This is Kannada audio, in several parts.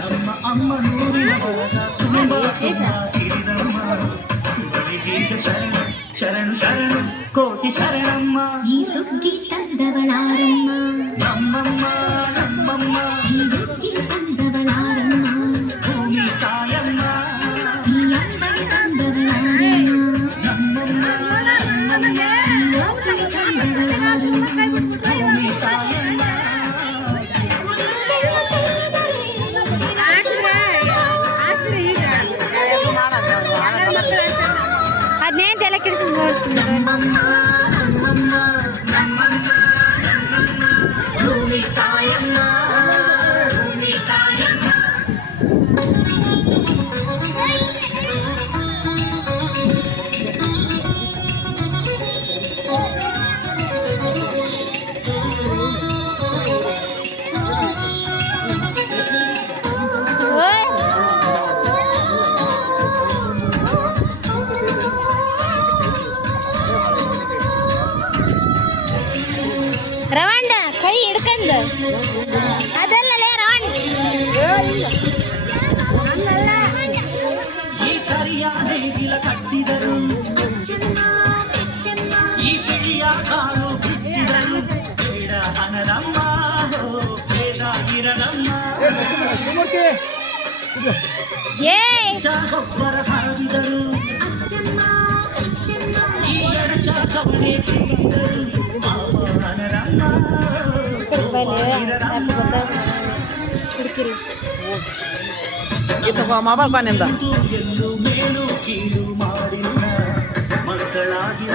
ನಮ್ಮ ಅಮ್ಮ ನೂರಿನ ತುಂಬ ಹಿಡಿದಮ್ಮ ಬಲಿಗೀಗ ಶರಣು ಶರಣು ಶರಣು ಕೋಟಿ ಶರಣಮ್ಮ ಈ ಸುದ್ದಿ ತಂದವಳಾರಮ್ಮ ನಮ್ಮಮ್ಮ ನಮ್ಮಮ್ಮ ಈ ಸುದ್ದಿ ತಂದವಳಾರಮ್ಮ ಭೂಮಿ ತಾಯಮ್ಮ ಈ ಅಂಬರಿ ತಂದವಳಾರಮ್ಮ ನಮ್ಮಮ್ಮ ನಮ್ಮಮ್ಮ ಈ ಅಂಬರಿ ತಂದವಳಾರಮ್ಮ ಭೂಮಿ ತಾಯಮ್ಮ ಅದನ್ನೇ ತಲೆ ಕೆಡಿಸ್ಕೊಂಡು ರವಾಂಡ ಕೈ ಹಿಡ್ಕಂದು ಅದಲ್ಲಲೇ ರವಾಂಡ ಈ ಕರಿಯಾದೇಗಿಲ ಕಟ್ಟಿದರು ಈ ಕಿಡಿಯ ಕಾಳು ಬಿತ್ತಿದರು ಬೇಡ ಹಣದಮ್ಮ ಬೇಡ ಇರದಮ್ಮ ಗೊಬ್ಬರ ಹಾಕಿದರು ಈ ಎಡಚ ಕವನೆ ತಿಂದರು ಮೊಬೈಲ್ ಬಾನಿಂದ ಮೇಲು ಕೀಳು ಮಾಡಿಲ್ಲ ಮಕ್ಕಳಾಗಿ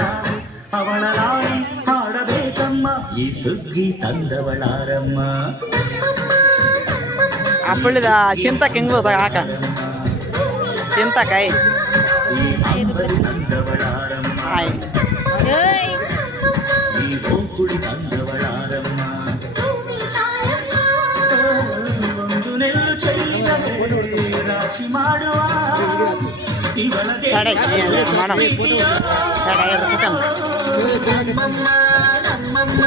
ಅವಳಲಾಗಿ ಹಾಡಬೇಕಮ್ಮ ಈ ಸುಗ್ಗಿ ತಂದವಳಾರಮ್ಮ ಅಪ್ಪಳಿದ ಚಿಂತಕ್ಕೆ ಹೆಂಗ್ ಹೋದ ಹಾಕ ಚಿಂತಕಾಯಿ ತಂದವಳಾರಮ್ಮ ಈ ಗೋಕುಳಿ ತಂದವಳಾರಮ್ಮ ಒಂದು ನೆಲ್ಲು ಚೆಲ್ಲಿದರೆ ರಾಶಿ ಮಾಡುವ ಇವಳಗೆ ಮೇಡಮ್ ನಮ್ಮಮ್ಮ